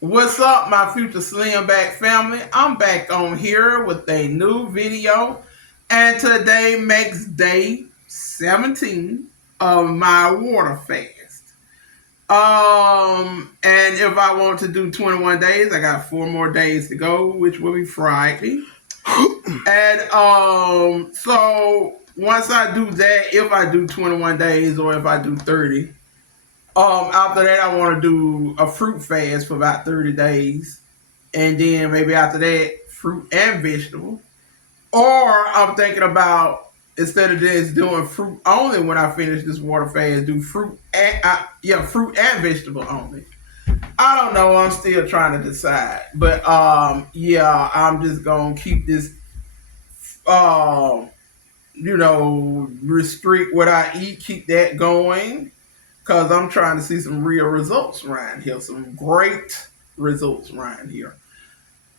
What's up, my future Slim Back family? I'm back on here with a new video, and today makes day 17 of my water fast. And if I want to do 21 days, I got 4 more days to go, which will be Friday. And so once I do that, if I do 21 days or if I do 30, after that, I want to do a fruit fast for about 30 days. And then maybe after that, fruit and vegetable. Or I'm thinking about, instead of just doing fruit only when I finish this water fast, do fruit and vegetable only. I don't know. I'm still trying to decide. But yeah, I'm just gonna keep this um, restrict what I eat, keep that going because I'm trying to see some real results around here, some great results around here.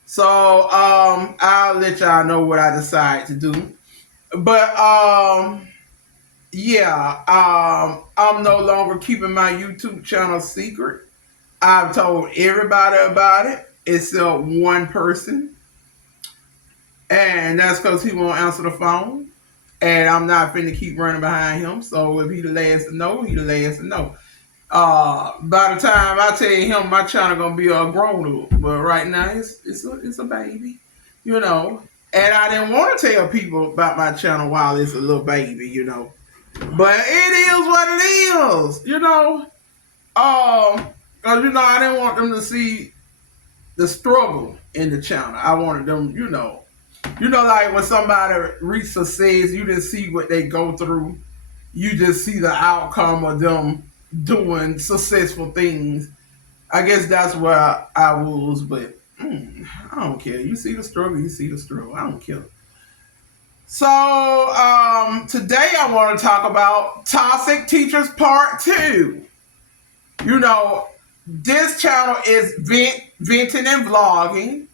So I'll let y'all know what I decide to do. But yeah, I'm no longer keeping my YouTube channel secret. I've told everybody about it except one person, and that's because he won't answer the phone. And I'm not finna keep running behind him. So if he the last to know, he the last to know. By the time I tell him my channel gonna be a grown up, but right now it's a baby, you know. And I didn't want to tell people about my channel while it's a little baby, you know. But it is what it is, you know. Cause I didn't want them to see the struggle in the channel. I wanted them, like when somebody reaches success, you didn't see what they go through. You just see the outcome of them doing successful things. I guess that's where I was, but I don't care. You see the struggle, you see the struggle. I don't care. So today I want to talk about Toxic Teachers Part 2. This channel is venting and vlogging.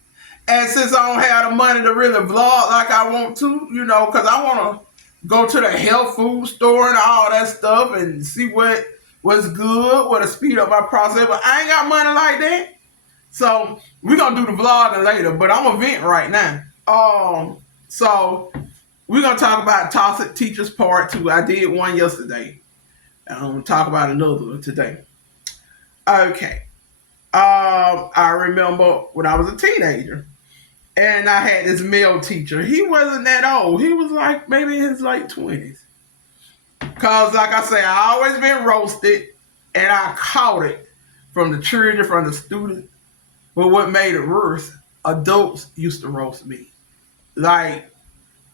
And since I don't have the money to really vlog like I want to, because I want to go to the health food store and all that stuff and see what's good, what to speed up my process. But I ain't got money like that. So we're going to do the vlogging later, but I'm a vent right now. So we're going to talk about Toxic Teachers Part 2. I did one yesterday. I'm going to talk about another one today. Okay. I remember when I was a teenager. And I had this male teacher. He wasn't that old. He was like maybe in his late 20s. Because, like I say, I always been roasted. And I caught it from the children, from the students. But what made it worse, adults used to roast me. Like,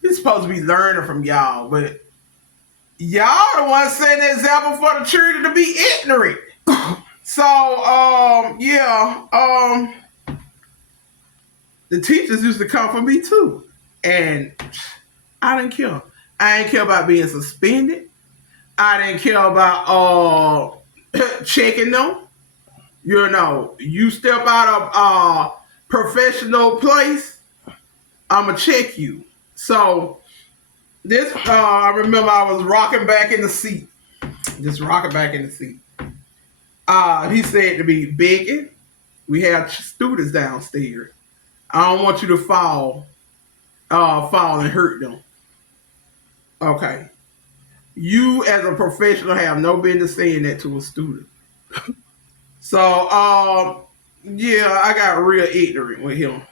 you're supposed to be learning from y'all. But y'all the ones setting the example for the children to be ignorant. So, the teachers used to come for me too. And I didn't care. I didn't care about being suspended. I didn't care about checking them. You step out of professional place, I'ma check you. So this I remember I was rocking back in the seat. Just rocking back in the seat. He said to me, Becky, we have students downstairs. I don't want you to fall and hurt them. Okay. You as a professional have no business saying that to a student. So I got real ignorant with him.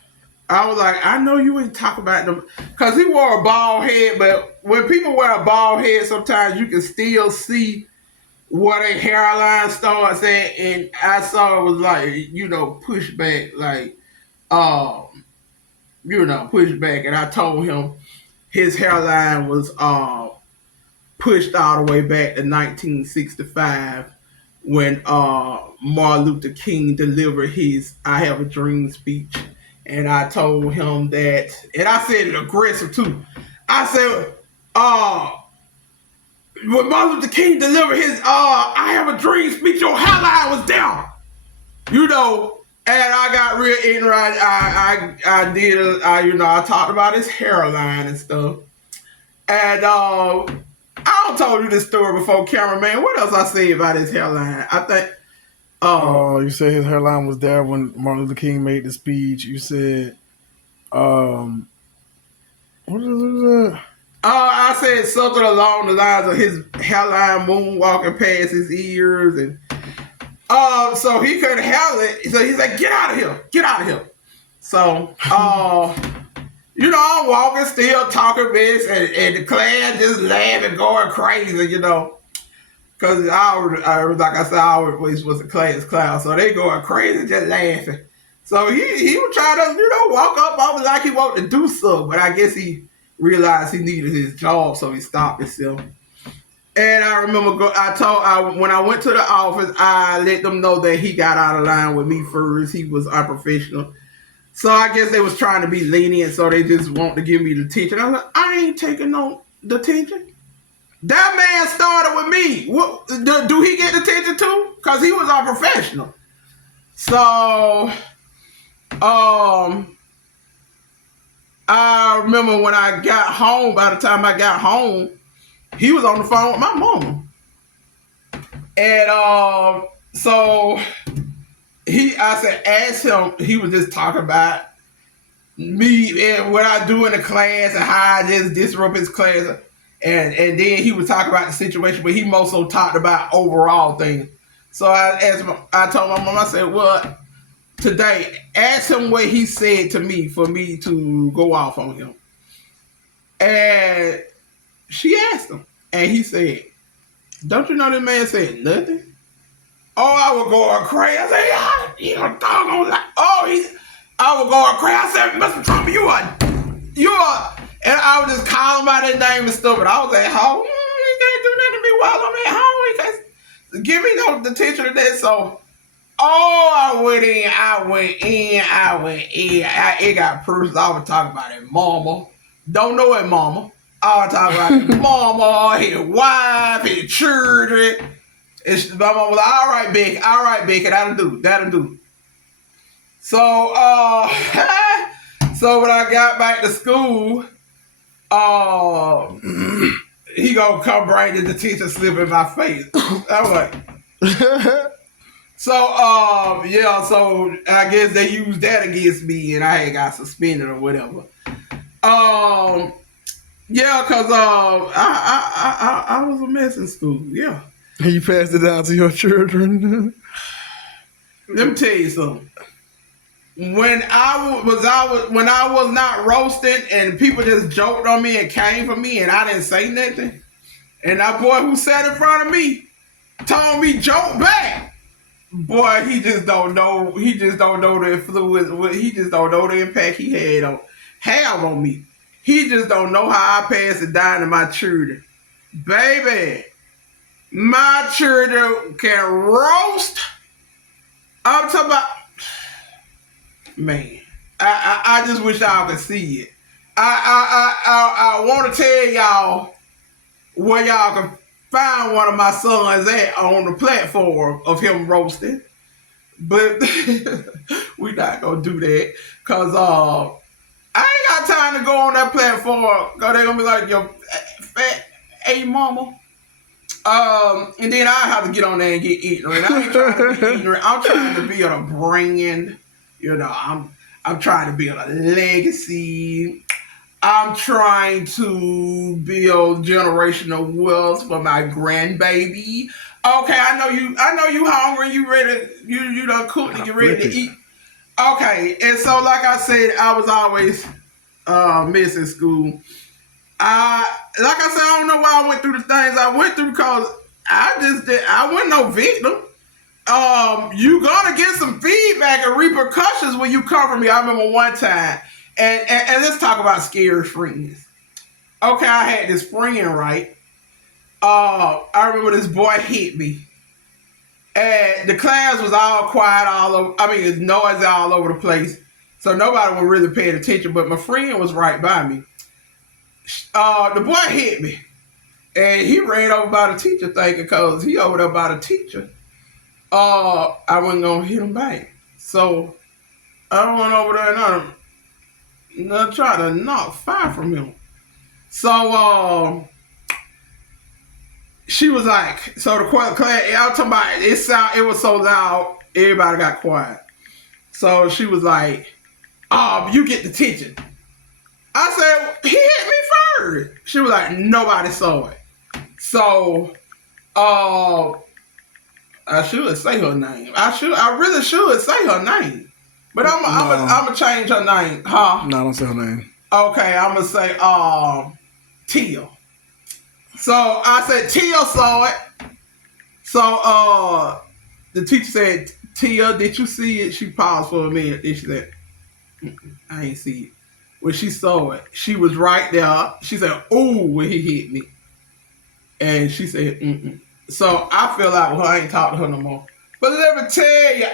I was like, I know you ain't talk about them because he wore a bald head, but when people wear a bald head, sometimes you can still see where their hairline starts at, and I saw it was like, push back, like push back, and I told him his hairline was pushed all the way back to 1965 when Martin Luther King delivered his "I Have a Dream" speech, and I told him that, and I said it aggressive too. I said, when Martin Luther King delivered his "I Have a Dream" speech, your hairline was down, And I got real ignorant. I talked about his hairline and stuff. And I told you this story before, cameraman. What else I say about his hairline? I think Um, You said his hairline was there when Martin Luther King made the speech. You said, what is it? I said something along the lines of his hairline moonwalking past his ears, and so he couldn't handle it. So he's like, "Get out of here! Get out of here!" So, I'm walking still, talking this, and the class just laughing, going crazy, because like I said, I always was a class clown, so they going crazy, just laughing. So he was trying to, walk up on me like he wanted to do something, but I guess he realized he needed his job, so he stopped himself. And I remember when I went to the office, I let them know that he got out of line with me first. He was unprofessional. So I guess they was trying to be lenient, so they just want to give me the detention. I was like, I ain't taking no detention. That man started with me. What, do he get detention too? Because he was unprofessional. So, I remember when I got home, by the time I got home, he was on the phone with my mama. And so I said, ask him, he was just talking about me and what I do in the class and how I just disrupt his class. And then he was talking about the situation, but he mostly talked about overall things. So I told my mom, I said, well, today, ask him what he said to me for me to go off on him. And she asked him, and he said, don't you know this man said nothing? Oh, I was going crazy. I said, yeah, you know, doggone like, I was going crazy. I said, Mr. Trump, you are, and I was just calling by their name and stuff, but I was at home. He can't do nothing to me while I'm at home. He can't give me no detention of that. So, I went in. It got personal. I was talking about it, mama. Don't know it, mama. I was talking about it, mama, his wife, his children. My mom was like, all right, Becky, that'll do. So, so when I got back to school, he gonna come bring the teacher slip in my face. I'm like, so, so I guess they used that against me, and I had got suspended or whatever. Yeah, cause I was a mess in school. Yeah. You passed it down to your children. Let me tell you something. When I was not roasting and people just joked on me and came for me and I didn't say nothing, and that boy who sat in front of me told me joke back. Boy, he just don't know. He just don't know the influence. He just don't know the impact he have on me. He just don't know how I pass it down to my children, baby. My children can roast. I'm talking about, man. I just wish y'all could see it. I want to tell y'all where y'all can find one of my sons at on the platform of him roasting, but we not gonna do that because I ain't got time to go on that platform because they're gonna be like, yo, fat, hey mama. And then I have to get on there and get ignorant. I ain't trying to be ignorant. I'm trying to build a brand. I'm trying to build a legacy. I'm trying to build generational wealth for my grandbaby. Okay, I know you hungry. You ready? You done cooked and you ready to eat. Okay, and so like I said, I was always missing school. Like I said, I don't know why I went through the things I went through because I wasn't no victim. You gonna get some feedback and repercussions when you cover me. I remember one time, and let's talk about scary friends. Okay, I had this friend, right? I remember this boy hit me. And the class was all quiet all over. I mean, it's noisy all over the place. So nobody was really paying attention, but my friend was right by me. The boy hit me, and he ran over by the teacher thinking because he over there by the teacher, I wasn't gonna hit him back. So I went over there and I tried to knock fire from him. So she was like, so the class, I was talking about it was so loud. everybody got quiet. So she was like, you get detention. I said, he hit me first. She was like, nobody saw it. So, I should say her name. I really should say her name. But I'm gonna change her name, huh? No, don't say her name. Okay, I'm gonna say Tia. So I said Tia saw it. So the teacher said, Tia, did you see it? She paused for a minute. Then she said, I ain't see it. When she saw it, she was right there. She said, "Ooh," when he hit me, and she said, "Mm." So I feel like I ain't talk to her no more. But let me tell you,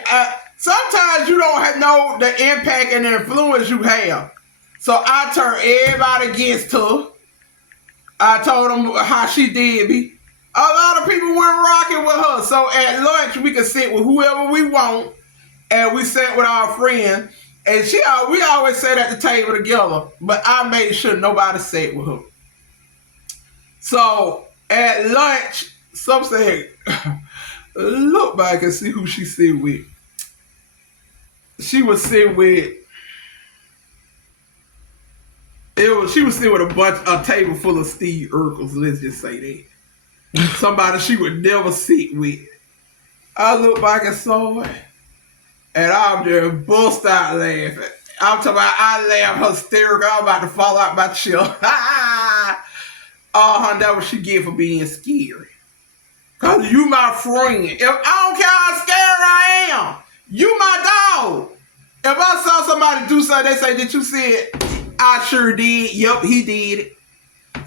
sometimes you don't know the impact and the influence you have. So I turned everybody against her. I told them how she did me. A lot of people weren't rocking with her. So at lunch, we could sit with whoever we want, and we sat with our friends. And we always sat at the table together, but I made sure nobody sat with her. So at lunch, some said, look back and see who she sit with. She was sitting with, she was sitting with a table full of Steve Urkels, let's just say that. Somebody she would never sit with. I looked back and saw it, and I'm just bust out laughing. I'm talking about, I laughed hysterical. I'm about to fall out my chair. That what she get for being scary. Cause you my friend. If I don't care how scared I am, you my dog. If I saw somebody do something, they say, did you see it? I sure did. Yep, he did it.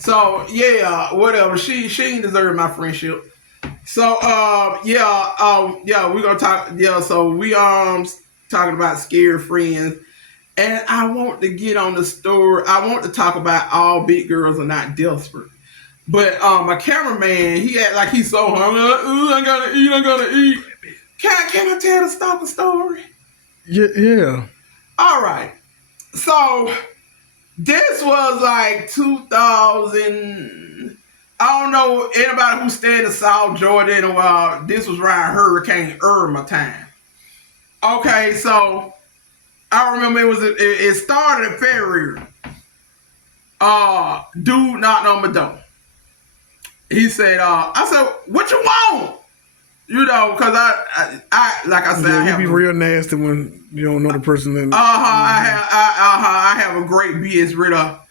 So yeah, whatever. She ain't deserve my friendship. So we gonna talk. Yeah, so we talking about scary friends. And I want to get on the story. I want to talk about all big girls are not desperate. But my cameraman, he act like he's so hungry. I gotta eat. Can I tell the stalker story? Yeah. All right. So this was like 2000. I don't know anybody who stayed in South Georgia in a while. This was around Hurricane Irma time. Okay, so I remember it started in February. Dude knocked on my door. He said, I said, what you want? You know, because I like I said, yeah, you be real nasty when you don't know the person. Then I have a great BS radar.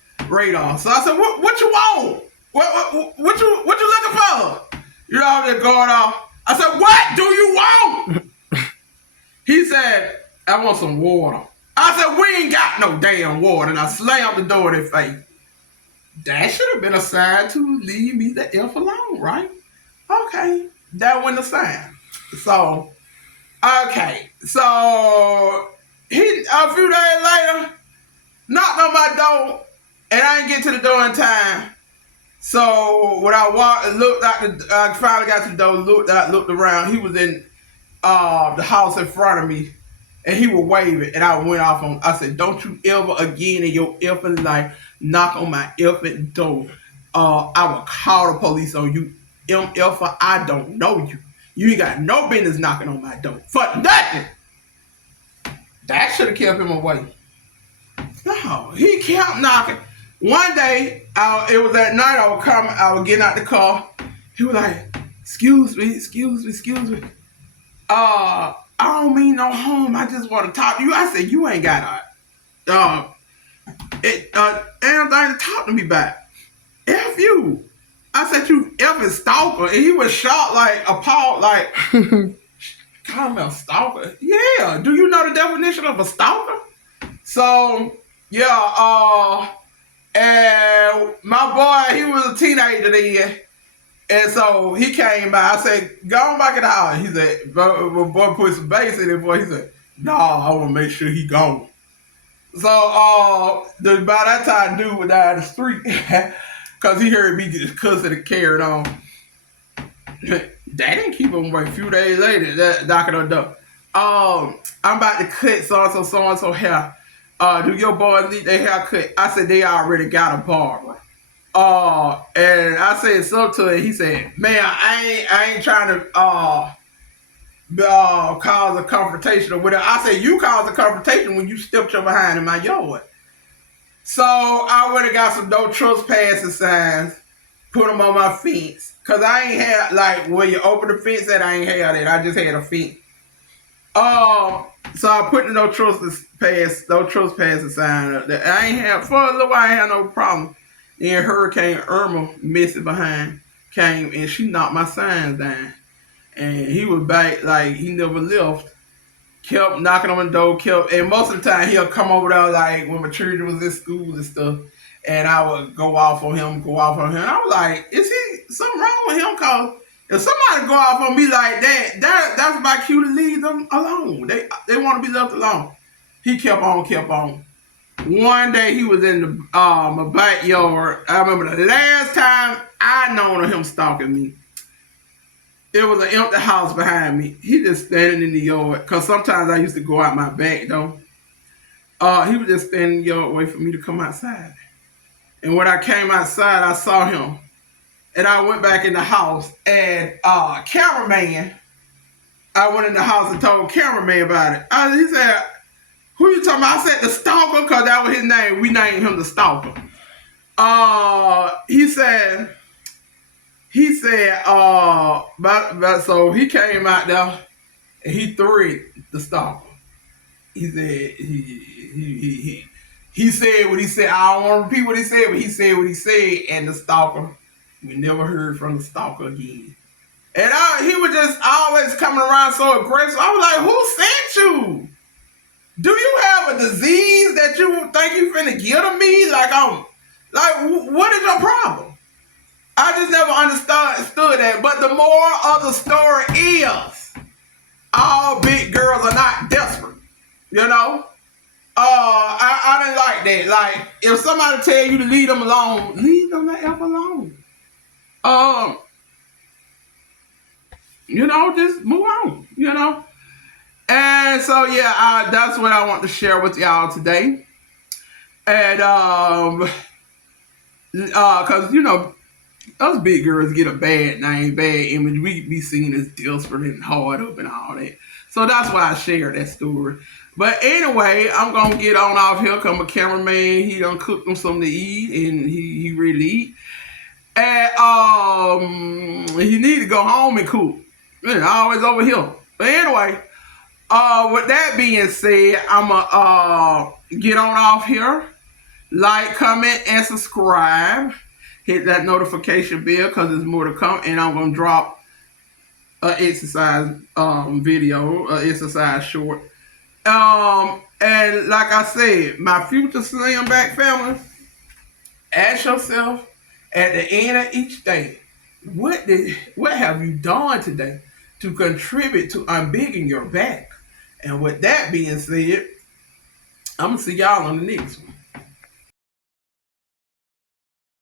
So I said, what you want? What you looking for? You know, they're going off. I said, what do you want? He said, I want some water. I said, we ain't got no damn water. And I slammed the door in their face. That should have been a sign to leave me the F alone, right? Okay. That wasn't a sign. So, okay. So, he, a few days later, knocked on my door, and I didn't get to the door in time. So, when I I finally got to the door, looked around. He was in the house in front of me. And he was waving, and I went off on. I said, "Don't you ever again in your effing life knock on my effing door. I will call the police on you, MF. I don't know you. You ain't got no business knocking on my door for nothing." That should have kept him away. No, he kept knocking. One day, it was at night. I was getting out the car. He was like, "Excuse me. I don't mean no harm. I just want to talk to you." I said, "You ain't got damn thing to talk to me about. F you." I said, "You effing stalker." And he was shocked, like appalled, like, call me a stalker? Yeah. Do you know the definition of a stalker? So yeah, and my boy, he was a teenager then. And so he came by. I said, "Go on back in the house." He said, boy put some bass in it, boy. He said, "No, I want to make sure he gone." So by that time, dude was down the street because he heard me just cussing and carried on. That didn't keep him away. A few days later, that knocking on the door. I'm about to cut so-and-so hair. Do your boys need their hair cut? I said, they already got a barber. And I said something to him. He said, "Man, I ain't trying to cause a confrontation or whatever. I said, you caused a confrontation when you stepped your behind in my yard. So I went and got some no trespassing signs, put them on my fence. Cause I ain't had, like, where you open the fence at, I ain't had it. I just had a fence. So I put the no trespassing sign up there. I ain't had, for a little while, I ain't had no problem. Then Hurricane Irma, messing behind, came and she knocked my signs down. And he was back, like, he never left. Kept knocking on the door, and most of the time he'll come over there, like, when my children was in school and stuff, and I would go off on him. I was like, is he, something wrong with him? Cause if somebody go off on me like that's my cue to leave them alone. They want to be left alone. He kept on. One day he was in the my backyard. I remember the last time I known of him stalking me. It was an empty house behind me. He just standing in the yard. Cause sometimes I used to go out my back though. He was just standing in the yard waiting for me to come outside. And when I came outside, I saw him. And I went back in the house. And cameraman, I went in the house and told cameraman about it. He said, who you talking about? I said the stalker, cause that was his name. We named him the stalker. He said, so he came out there and he threw the stalker. He said, he said what he said. I don't want to repeat what he said, but he said what he said. And the stalker, we never heard from the stalker again. And he was just always coming around so aggressive. I was like, who sent you? Do you have a disease that you think you finna get to me? What is your problem? I just never understood that. But the moral of the story is, all big girls are not desperate. You know? I didn't like that. Like, if somebody tell you to leave them alone, leave them the F alone. Just move on, And so, yeah, that's what I want to share with y'all today. And, because, us big girls get a bad name, bad image. We be seen as desperate and hard up and all that. So that's why I shared that story. But anyway, I'm going to get on off here because my cameraman, he done cooked them something to eat and he ready to eat. And he need to go home and cook. Always over here. But anyway, with that being said, I'm going to get on off here. Like, comment, and subscribe. Hit that notification bell because there's more to come. And I'm going to drop an exercise video, exercise short. And like I said, my future Slim Back family, ask yourself at the end of each day, what have you done today to contribute to unbigging your back? And with that being said, I'm going to see y'all on the next one.